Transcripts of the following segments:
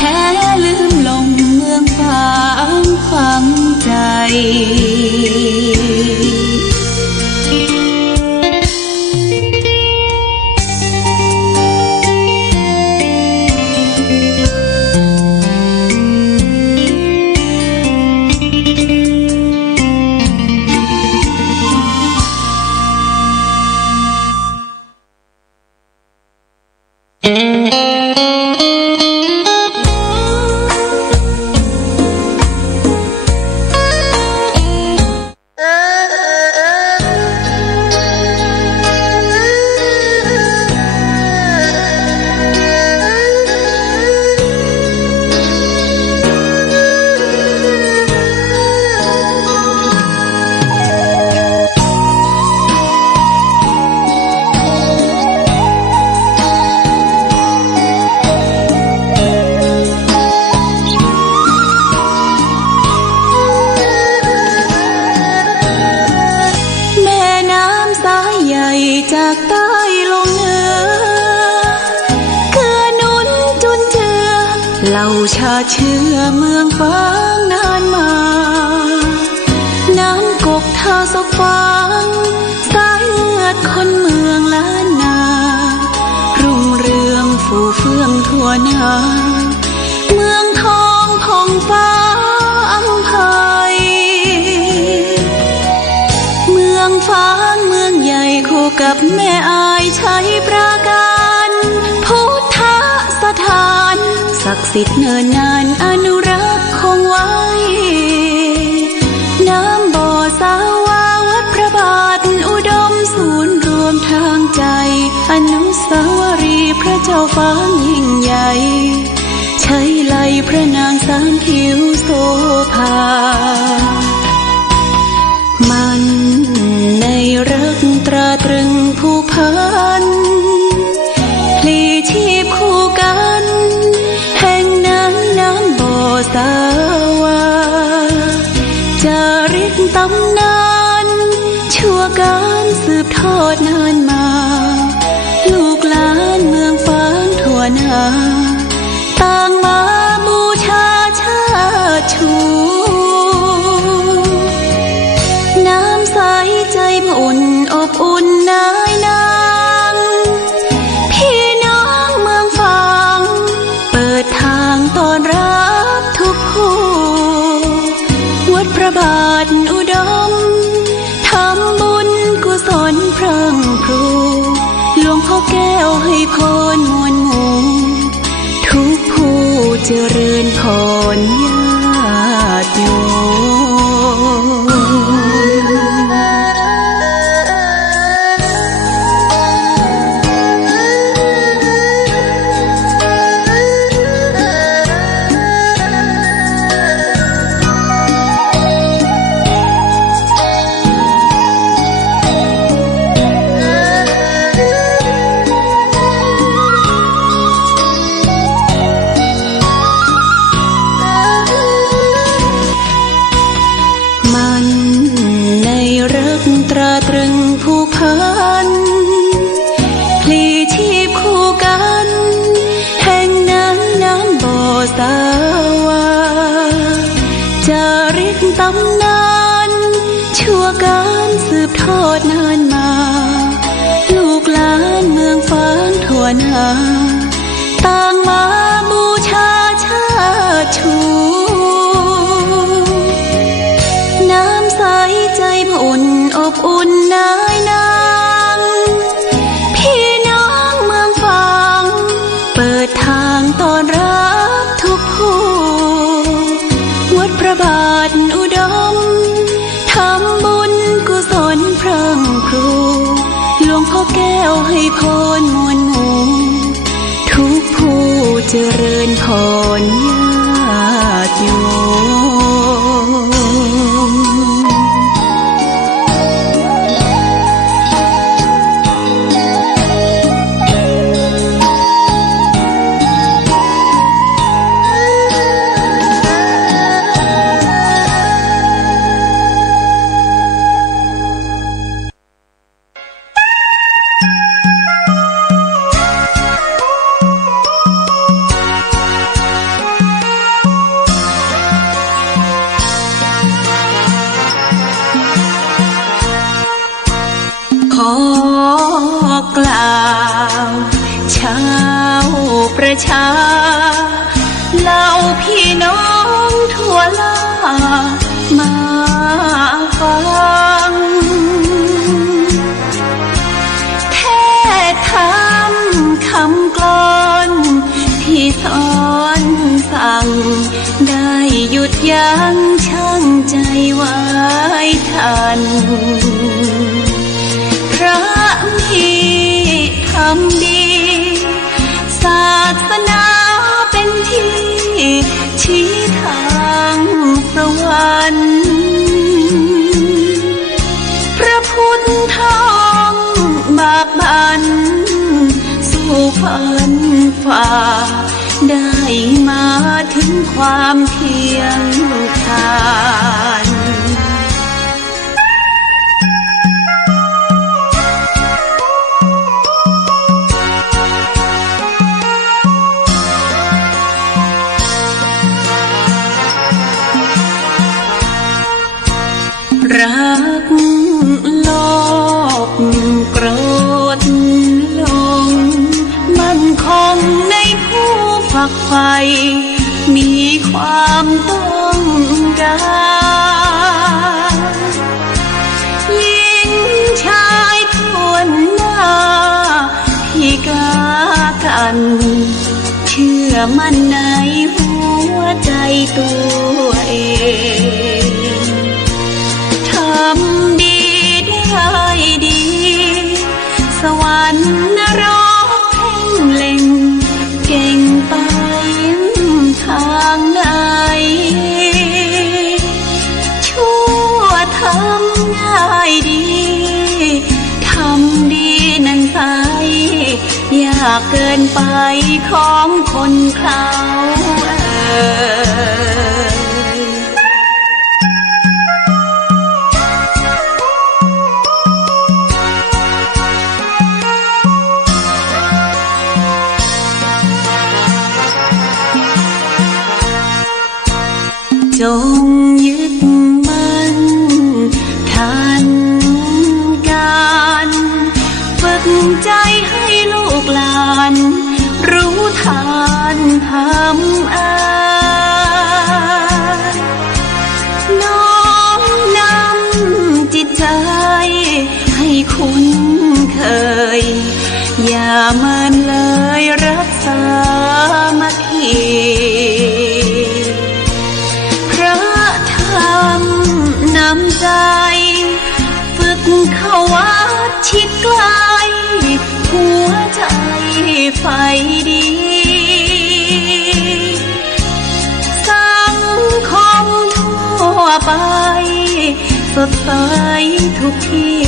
แเหล่าชาเชื้อเมืองฟ้างนานมา น้ำกกท่าสกฟางสายเลือดคนเมืองล้านนา รุ่งเรืองฟูเฟื่องทั่วหน้าเมืองทองผ่องฟ้าอัมภัยเมืองฟ้างเมืองใหญ่คู่กับแม่อา สิทธิ์เนินนานอนุรักษ์คงไว้ น้ำบ่อสาวาวัดพระบาท อุดมศูนย์รวมทางใจ อนุสาวรีย์พระเจ้าฟ้ายิ่งใหญ่ ใช้ไหลพระนางสามผิวโสภา มันในรักตราตรึงผู้ำนานชั่วการสืบทอด ทอดนานมา ลูกหลานเมืองฟางทั่วหน้า พรมวลหมู่ทุกผู้เจริญพร ล ความเพียงทาน อมันในหัวใจตัวเองทำดีได้ดี สวรรค์นรกเพ่งเล็ง เก่งไปทางไหนชั่วทำได้ดีทำดีนั้นไปอยากเกินไปของ คนเทานทำอาน้อมนำจิตใจ ให้คุ้นเคย อย่ามันเลยรักษามาคีพระธรรมนำใจ ฝึกเข้าวัดชิดไกลหัวใจไฟดี ดใสทุกที่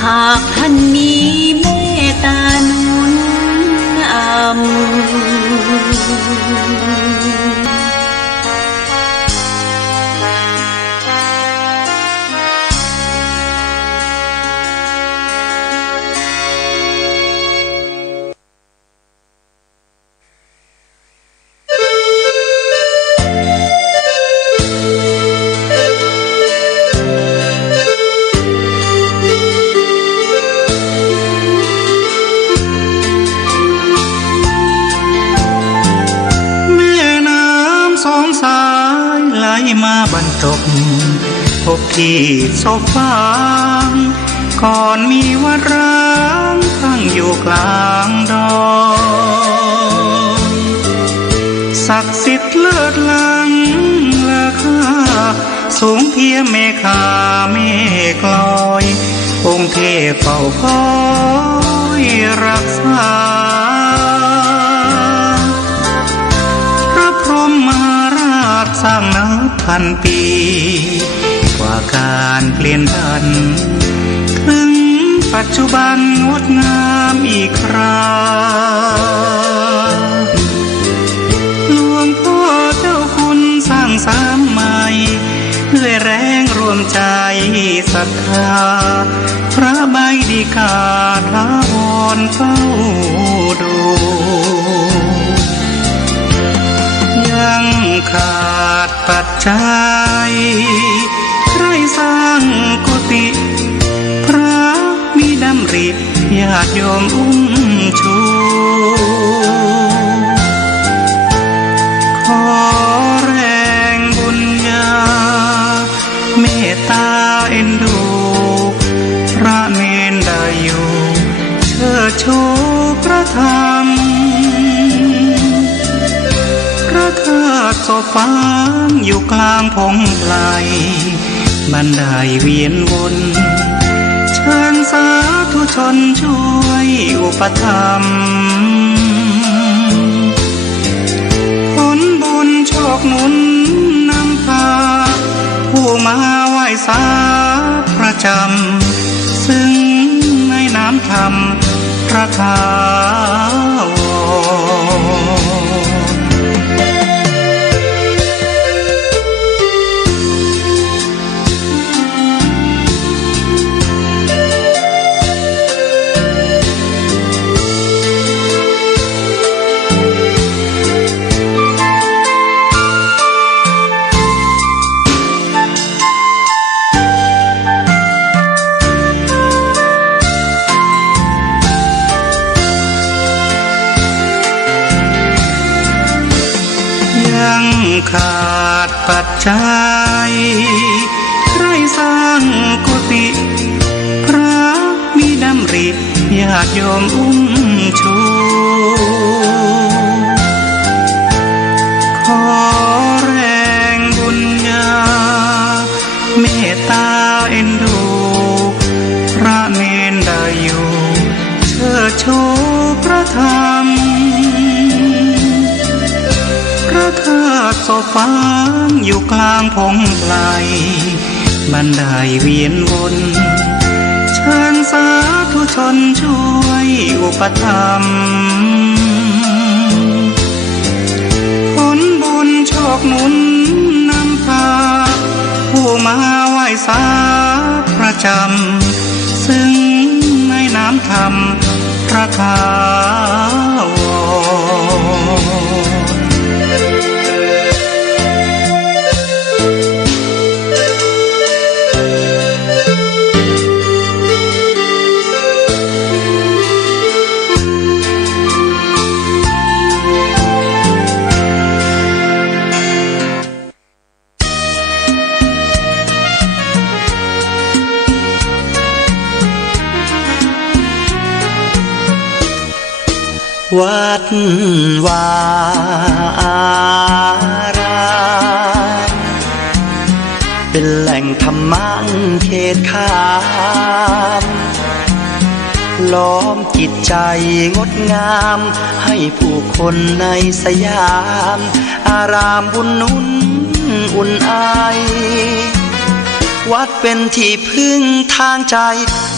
หากท่านมีเมตตาหนุนนำ ที่ศพฟางก่อนมีวัดร้างตั้งอยู่กลางดอยศักดิ์สิทธิ์เลิศลังราค่าสูงเพียงเมฆาเมฆลอย องค์เทพเฝ้าคอยรักษาพระพรหมมหาราชสร้างนับพันปี การเปลี่ยนผันถึงปัจจุบันงดงามอีกคราหลวงพ่อเจ้าคุณสร้างสามใหม่ด้วยแรงรวมใจศรัทธา พระใบดีกาทาวรเฝ้าดูยังขาดปัจจัย ญาติโยมอุ้มชูขอแรงบุญญา เมตตาเอ็นดู พระเมนได้อยู่เชิดชูพระธรรมพระธาตุสฟางอยู่กลางพงไพลบรรดเวียนวน ชนช่วยอุปถัมภ์ผลบุญโชคหนุนนำพา ผู้มาไหว้สาประจำ ซึ่งในน้ำธรรมพระทาว จ ใครสร้างกุฏิพระมีดำริญาติโยมอุ้มชู ขอแรงบุญญา เมตตาเอ็นดู พระเนนได้อยู่เชิดชูพระธรรม ธาตุโซฟางอยู่กลางพงไพรบันไดเวียนวนเชิญสาธุชนช่วยอุปถัมภ์ผลบุญโชคหนุนนำพาผู้มาไหว้สาประจำ ซึ่งในน้ำธรรมพระทาวร วัดวาอารามเป็นแหล่งธรรมะเขตขามล้อมจิตใจงดงาม ให้ผู้คนในสยาม อารามบุญนุนอุ่นไอวัดเป็นที่พึ่งทางใจ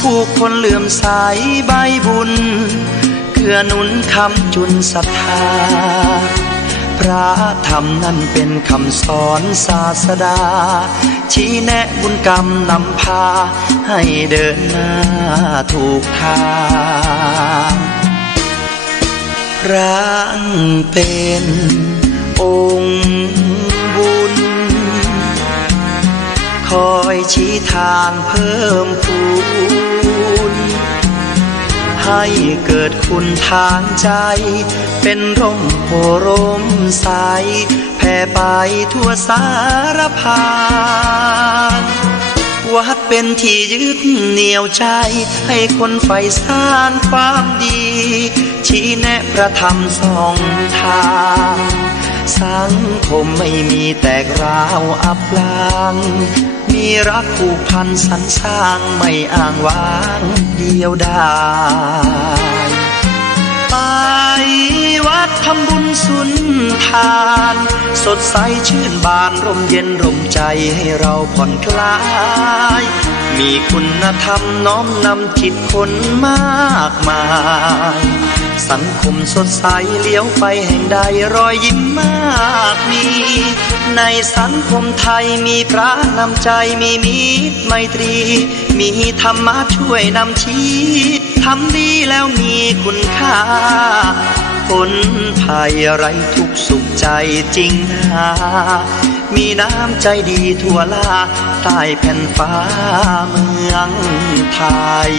ผู้คนเลื่อมใสใบบุญ เกื้อหนุนคำจุนศรัทธา พระธรรมนั้นเป็นคำสอนศาสดา ชี้แนะบุญกรรมนำพา ให้เดินหน้าถูกทางพระเป็นองค์บุญ คอยชี้ทางเพิ่มพูน ให้เกิดคุณทางใจ เป็นร่มโพร่มใสแผ่ไปทั่วสารพานวัดเป็นที่ยึดเหนี่ยวใจ ให้คนใฝ่สร้างความดี ชี้แนะประธรรมสองทางสังคมไม่มีแตกร้าวอับลาง มีรักผูกพันสรรสร้างไม่อ้างว้างเดียวดายไปวัดทำบุญสุนทาน สดใสชื่นบานร่มเย็นร่มใจให้เราผ่อนคลาย มีคุณธรรมน้อมนำจิตคนมากมาย สังคมสดใสเลี้ยวไปแห่งใดรอยยิ้มมากมี ในสังคมไทยมีพระนำใจมีมิตรไมตรี มีธรรมะช่วยนำชี้ทำดีแล้วมีคุณค่า ผลภัยไรทุกสุขใจจริงนามีน้ำใจดีทั่วลาใต้แผ่นฟ้าเมืองไทย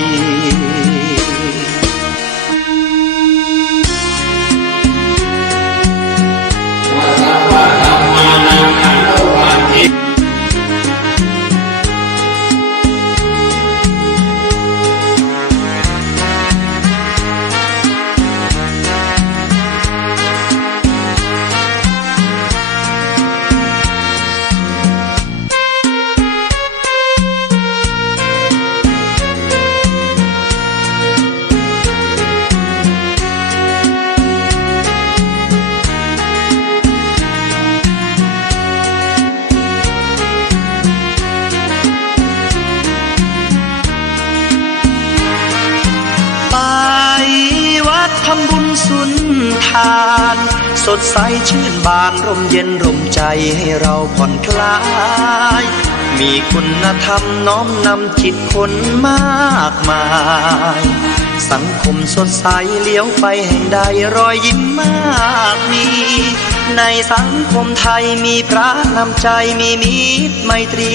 สุนทาน สดใสชื่นบานร่มเย็นร่มใจให้เราผ่อนคลาย มีคุณธรรมน้อมนำจิตคนมากมาย สังคมสดใสเลี้ยวไปแห่งใดรอยยิ้มมากมี ในสังคมไทยมีพระนำใจมีมิตรไมตรี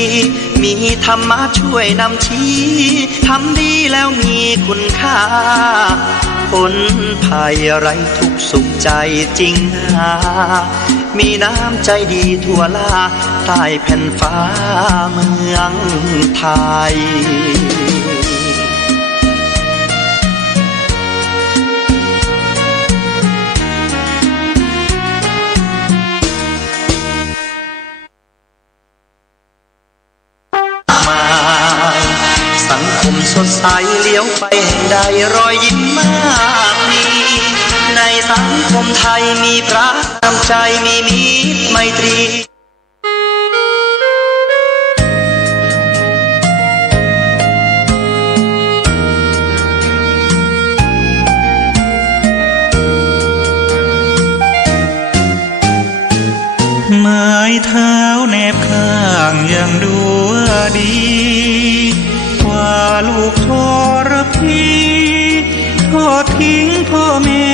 มีธรรมะช่วยนำชี้ทำดีแล้วมีคุณค่าผลภัยไรทุกสุขใจจริงนามีน้ำใจดีทั่วลาใต้แผ่นฟ้าเมืองไทย ใสเลี้ยวไปแห่งใดรอยยิ้มมากมี ในสังคมไทยมีพระนำใจมีมิตรไมตรีไม้เท้าแนบข้างยังดูดี ทรพีทอดทิ้งพ่อแม่